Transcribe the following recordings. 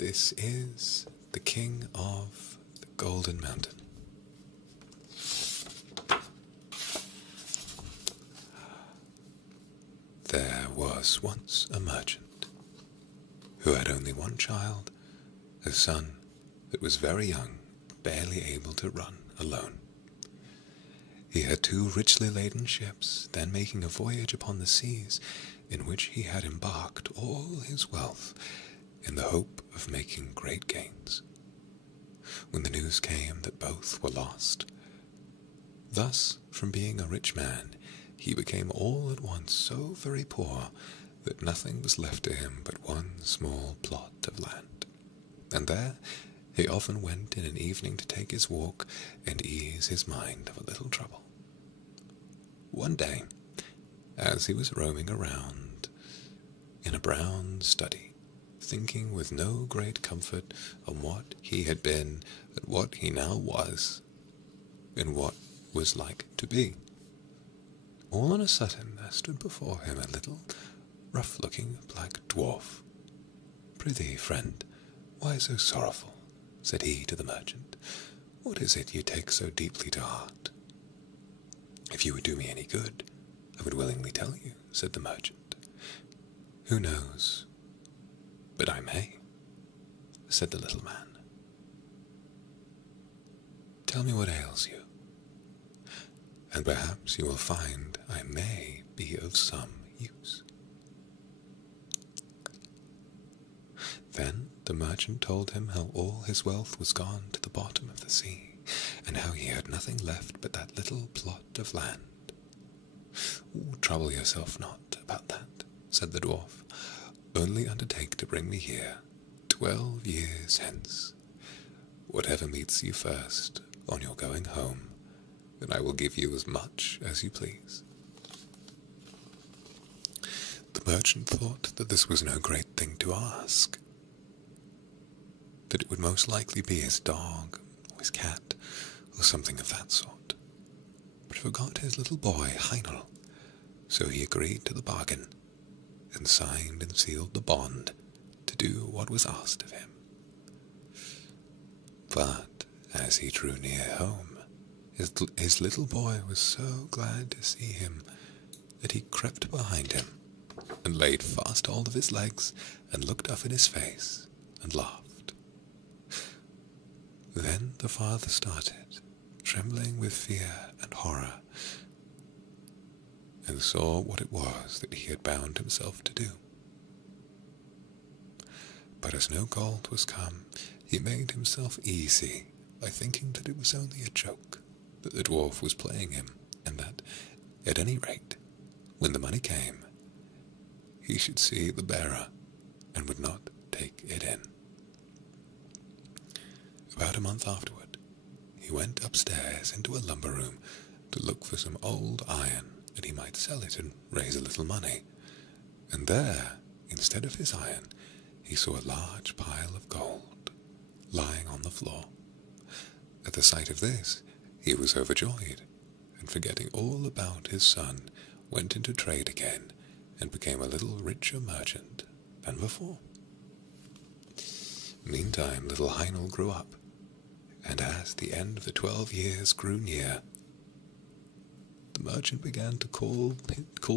This is the king of the Golden Mountain. There was once a merchant who had only one child, a son that was very young, barely able to run alone. He had 2 richly laden ships, then making a voyage upon the seas, in which he had embarked all his wealth in the hope of making great gains, when the news came that both were lost. Thus, from being a rich man, he became all at once so very poor that nothing was left to him but one small plot of land. And there he often went in an evening to take his walk and ease his mind of a little trouble. One day, as he was roaming around in a brown study, thinking with no great comfort on what he had been and what he now was, and what was like to be, all on a sudden there stood before him a little rough-looking black dwarf. "Prithee, friend, why so sorrowful?" said he to the merchant. "What is it you take so deeply to heart?" "If you would do me any good, I would willingly tell you," said the merchant. "Who knows but I may," said the little man. "Tell me what ails you, and perhaps you will find I may be of some use." Then the merchant told him how all his wealth was gone to the bottom of the sea, and how he had nothing left but that little plot of land. "Trouble yourself not about that," said the dwarf. "Only undertake to bring me here 12 years hence. Whatever meets you first on your going home, then I will give you as much as you please." The merchant thought that this was no great thing to ask, that it would most likely be his dog, or his cat, or something of that sort, but forgot his little boy, Heinel, so he agreed to the bargain, and signed and sealed the bond to do what was asked of him. But as he drew near home, his little boy was so glad to see him that he crept behind him, and laid fast hold of his legs, and looked up in his face, and laughed. Then the father started, trembling with fear and horror, and saw what it was that he had bound himself to do. But as no gold was come, he made himself easy by thinking that it was only a joke, that the dwarf was playing him, and that, at any rate, when the money came, he should see the bearer, and would not take it in. About a month afterward, he went upstairs into a lumber room to look for some old iron, that he might sell it and raise a little money. And there, instead of his iron, he saw a large pile of gold lying on the floor. At the sight of this, he was overjoyed, and forgetting all about his son, went into trade again, and became a little richer merchant than before. Meantime, little Heinel grew up, and as the end of the 12 years grew near, the merchant began to call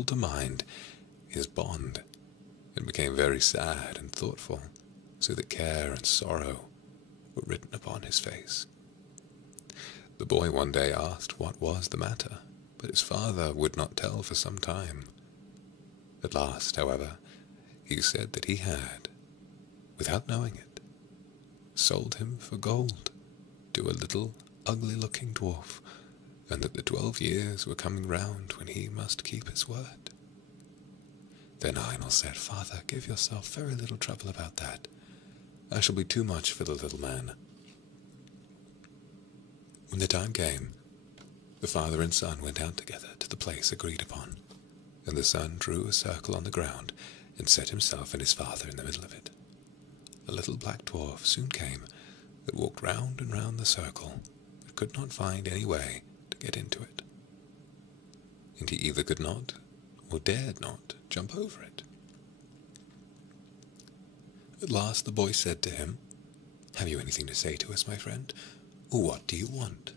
to mind his bond, and became very sad and thoughtful, so that care and sorrow were written upon his face. The boy one day asked what was the matter, but his father would not tell for some time. At last, however, he said that he had, without knowing it, sold him for gold to a little ugly-looking dwarf, and that the 12 years were coming round when he must keep his word. Then Heinel said, "Father, give yourself very little trouble about that. I shall be too much for the little man." When the time came, the father and son went out together to the place agreed upon, and the son drew a circle on the ground, and set himself and his father in the middle of it. A little black dwarf soon came, that walked round and round the circle, but could not find any way to get into it, and he either could not, or dared not, jump over it. At last the boy said to him, "Have you anything to say to us, my friend? Or what do you want?"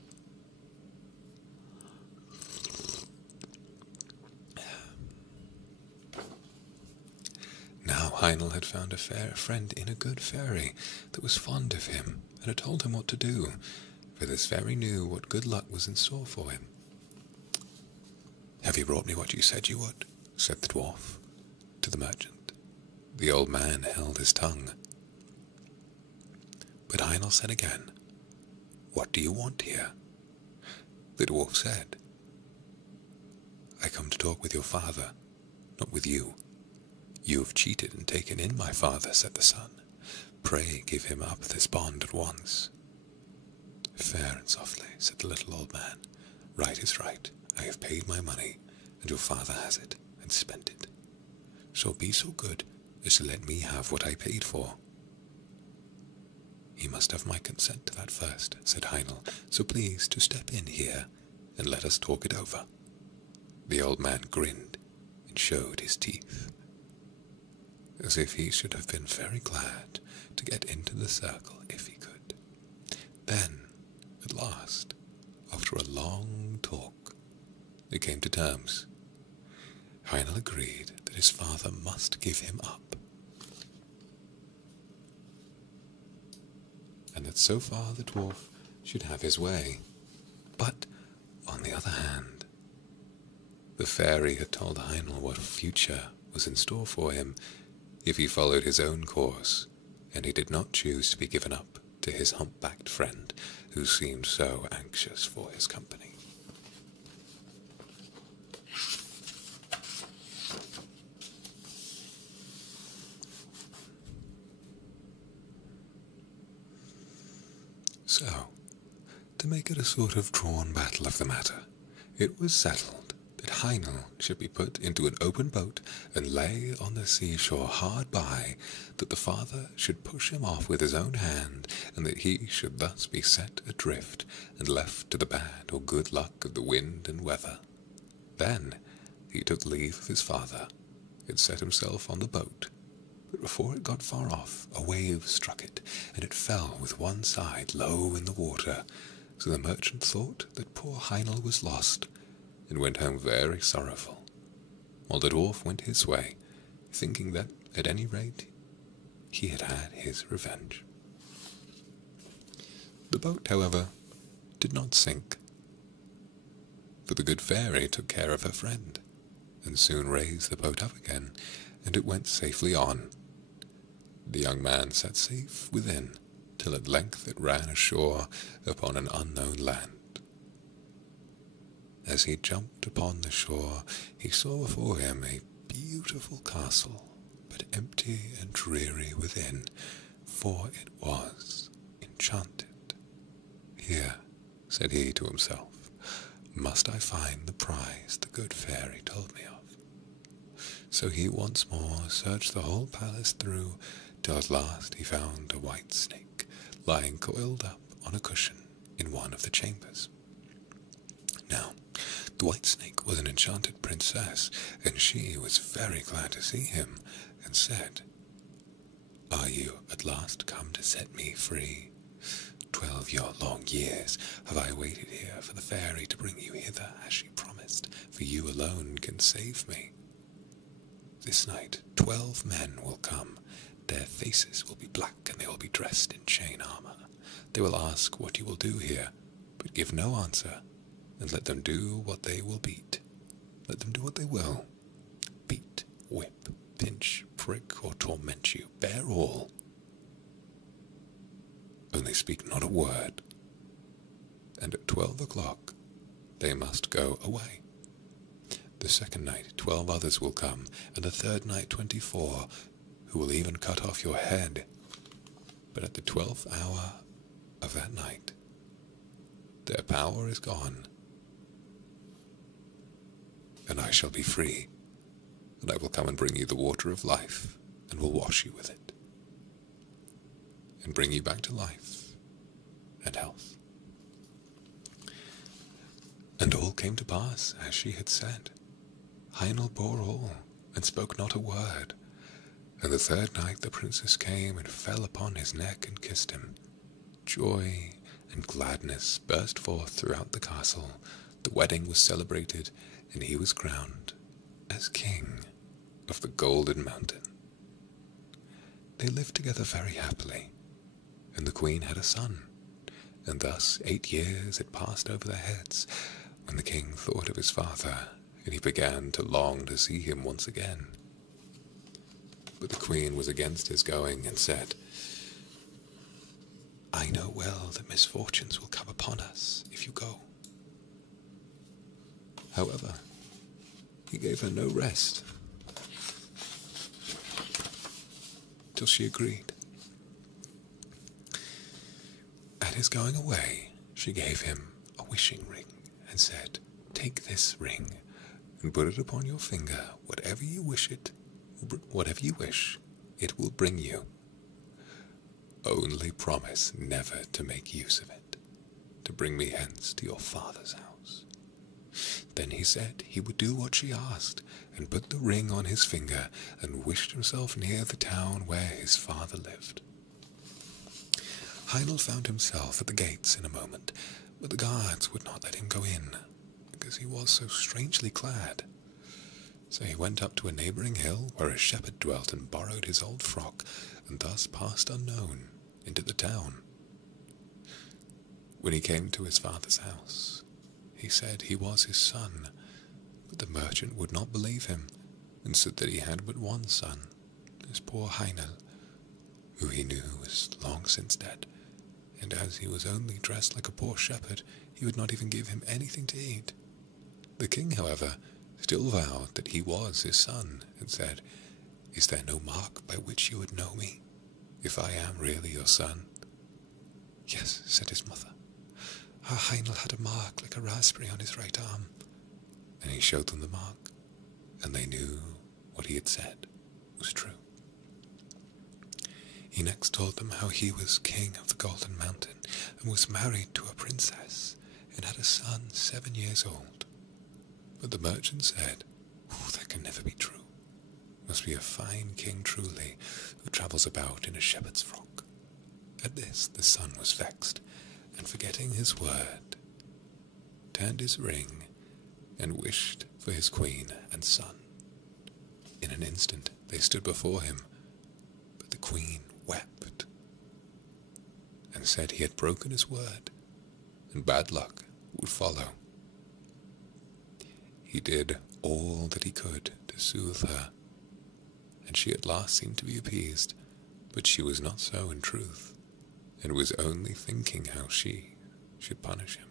Now Heinel had found a fair friend in a good fairy that was fond of him, and had told him what to do, for this fairy knew what good luck was in store for him. "Have you brought me what you said you would?" said the dwarf to the merchant. The old man held his tongue. But Heinel said again, "What do you want here?" The dwarf said, "I come to talk with your father, not with you. You have cheated and taken in my father," said the son. "Pray give him up this bond at once." "Fair and softly," said the little old man. "Right is right. I have paid my money, and your father has it, and spent it. So be so good as to let me have what I paid for." "He must have my consent to that first," said Heinel, "so please to step in here, and let us talk it over." The old man grinned, and showed his teeth, as if he should have been very glad to get into the circle if he could. Then, at last, after a long talk, they came to terms. Heinel agreed that his father must give him up, and that so far the dwarf should have his way. But, on the other hand, the fairy had told Heinel what future was in store for him if he followed his own course, and he did not choose to be given up to his humpbacked friend, who seemed so anxious for his company. So, to make it a sort of drawn battle of the matter, it was settled that Heinel should be put into an open boat and lay on the seashore hard by, that the father should push him off with his own hand, and that he should thus be set adrift and left to the bad or good luck of the wind and weather. Then he took leave of his father, and set himself on the boat. But before it got far off, a wave struck it, and it fell with one side low in the water, so the merchant thought that poor Heinel was lost, and went home very sorrowful, while the dwarf went his way, thinking that, at any rate, he had had his revenge. The boat, however, did not sink, for the good fairy took care of her friend, and soon raised the boat up again, and it went safely on. The young man sat safe within, till at length it ran ashore upon an unknown land. As he jumped upon the shore, he saw before him a beautiful castle, but empty and dreary within, for it was enchanted. "Here," said he to himself, "must I find the prize the good fairy told me of." So he once more searched the whole palace through, till at last he found a white snake lying coiled up on a cushion in one of the chambers. Now, the white snake was an enchanted princess, and she was very glad to see him, and said, "Are you at last come to set me free? 12 long years have I waited here for the fairy to bring you hither as she promised, for you alone can save me. This night 12 men will come. Their faces will be black, and they will be dressed in chain armor. They will ask what you will do here, but give no answer, and let them do what they will beat. Let them do what they will. Beat, whip, pinch, prick, or torment you. Bear all. Only speak not a word. And at 12 o'clock they must go away. The second night 12 others will come, and the third night 24, who will even cut off your head. But at the 12th hour of that night, their power is gone, and I shall be free, and I will come and bring you the water of life, and will wash you with it, and bring you back to life and health." And all came to pass as she had said. Heinel bore all, and spoke not a word, And the third night the princess came and fell upon his neck and kissed him. Joy and gladness burst forth throughout the castle. The wedding was celebrated, and he was crowned as king of the Golden Mountain. They lived together very happily, and the queen had a son, and thus 8 years had passed over their heads when the king thought of his father, and he began to long to see him once again. But the queen was against his going and said, "I know well that misfortunes will come upon us if you go." However, he gave her no rest till she agreed. At his going away, she gave him a wishing ring and said, "Take this ring and put it upon your finger. Whatever you wish, it will bring you. Only promise never to make use of it, to bring me hence to your father's house." Then he said he would do what she asked, and put the ring on his finger, and wished himself near the town where his father lived. Heinel found himself at the gates in a moment, but the guards would not let him go in, because he was so strangely clad. So he went up to a neighbouring hill where a shepherd dwelt, and borrowed his old frock, and thus passed unknown into the town. When he came to his father's house, he said he was his son, but the merchant would not believe him, and said that he had but one son, his poor Heinel, who he knew was long since dead, and as he was only dressed like a poor shepherd, he would not even give him anything to eat. The king, however, still vowed that he was his son, and said, "Is there no mark by which you would know me, if I am really your son?" "Yes," said his mother. "Our Heinel had a mark like a raspberry on his right arm." And he showed them the mark, and they knew what he had said was true. He next told them how he was king of the Golden Mountain, and was married to a princess, and had a son 7 years old. But the merchant said, "That can never be true. Must be a fine king truly, who travels about in a shepherd's frock." At this the son was vexed, and forgetting his word, turned his ring, and wished for his queen and son. In an instant they stood before him, but the queen wept, and said he had broken his word, and bad luck would follow. He did all that he could to soothe her, and she at last seemed to be appeased, but she was not so in truth, and was only thinking how she should punish him.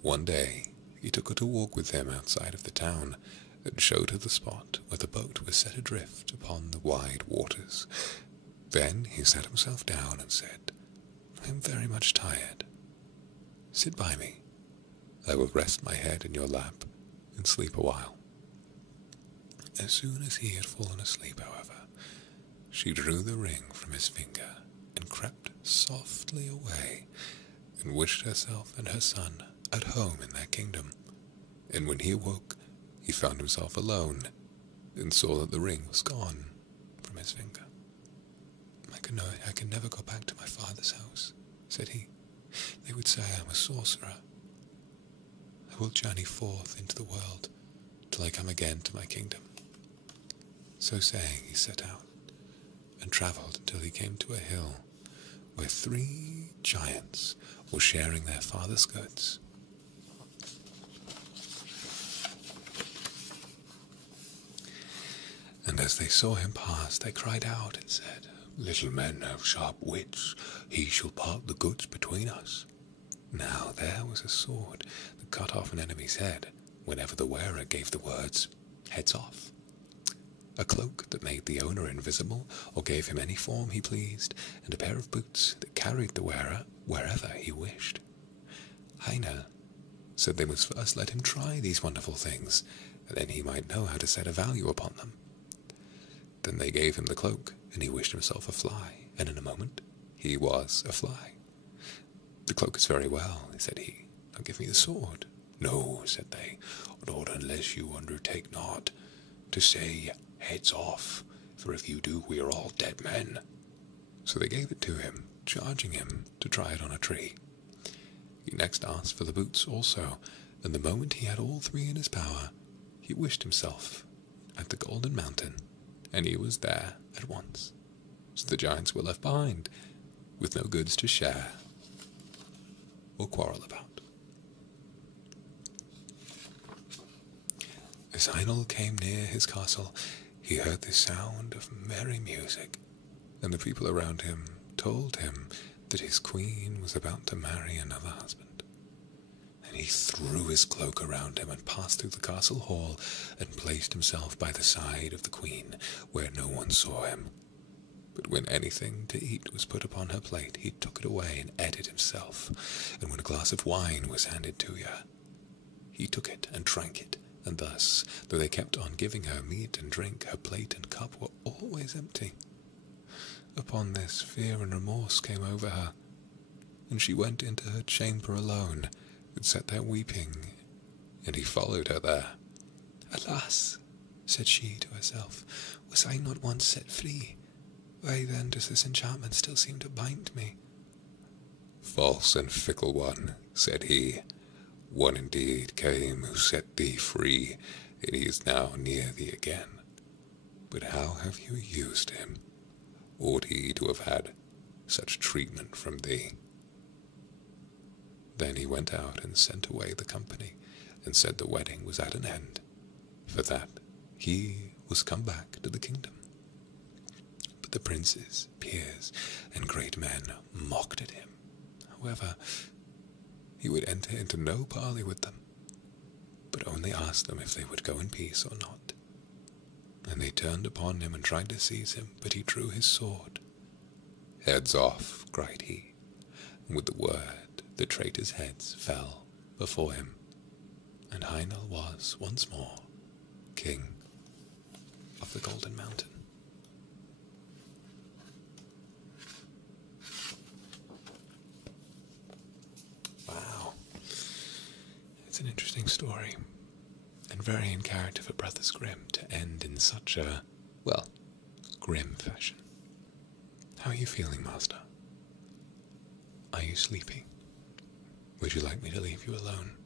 One day he took her to walk with him outside of the town, and showed her the spot where the boat was set adrift upon the wide waters. Then he sat himself down and said, "I am very much tired. Sit by me. I will rest my head in your lap and sleep a while." As soon as he had fallen asleep, however, she drew the ring from his finger and crept softly away, and wished herself and her son at home in their kingdom. And when he awoke, he found himself alone, and saw that the ring was gone from his finger. I can never go back to my father's house," said he. "They would say I am a sorcerer. I will journey forth into the world till I come again to my kingdom." So saying, he set out, and travelled until he came to a hill where 3 giants were sharing their father's goods. And as they saw him pass, they cried out and said, "Little men have sharp wits. He shall part the goods between us." Now there was a sword that cut off an enemy's head whenever the wearer gave the words, "Heads off." A cloak that made the owner invisible, or gave him any form he pleased, and a pair of boots that carried the wearer wherever he wished. Heinel said they must first let him try these wonderful things, and then he might know how to set a value upon them. Then they gave him the cloak, and he wished himself a fly, and in a moment he was a fly. "The cloak is very well," said he. "Now give me the sword." "No," said they, "not unless you undertake not to say 'heads off,' for if you do, we are all dead men." So they gave it to him, charging him to try it on a tree. He next asked for the boots also, and the moment he had all three in his power, he wished himself at the Golden Mountain, and he was there at once. So the giants were left behind, with no goods to share or quarrel about. As Heinel came near his castle, he heard the sound of merry music, and the people around him told him that his queen was about to marry another husband. And he threw his cloak around him and passed through the castle hall and placed himself by the side of the queen, where no one saw him. But when anything to eat was put upon her plate, he took it away and ate it himself. And when a glass of wine was handed to her, he took it and drank it. And thus, though they kept on giving her meat and drink, her plate and cup were always empty. Upon this, fear and remorse came over her, and she went into her chamber alone, and sat there weeping, and he followed her there. "Alas," said she to herself, "was I not once set free? Why then does this enchantment still seem to bind me?" "False and fickle one," said he, "one indeed came who set thee free, and he is now near thee again. But how have you used him? Ought he to have had such treatment from thee?" Then he went out and sent away the company, and said the wedding was at an end, for that he was come back to the kingdom. But the princes, peers, and great men mocked at him. However, he would enter into no parley with them, but only asked them if they would go in peace or not. And they turned upon him and tried to seize him, but he drew his sword. "Heads off," cried he, and with the word the traitors' heads fell before him, and Heinel was once more king of the Golden Mountain. Wow, it's an interesting story, and very in character for Brothers Grimm to end in such a, well, grim fashion. How are you feeling, Master? Are you sleepy? Would you like me to leave you alone?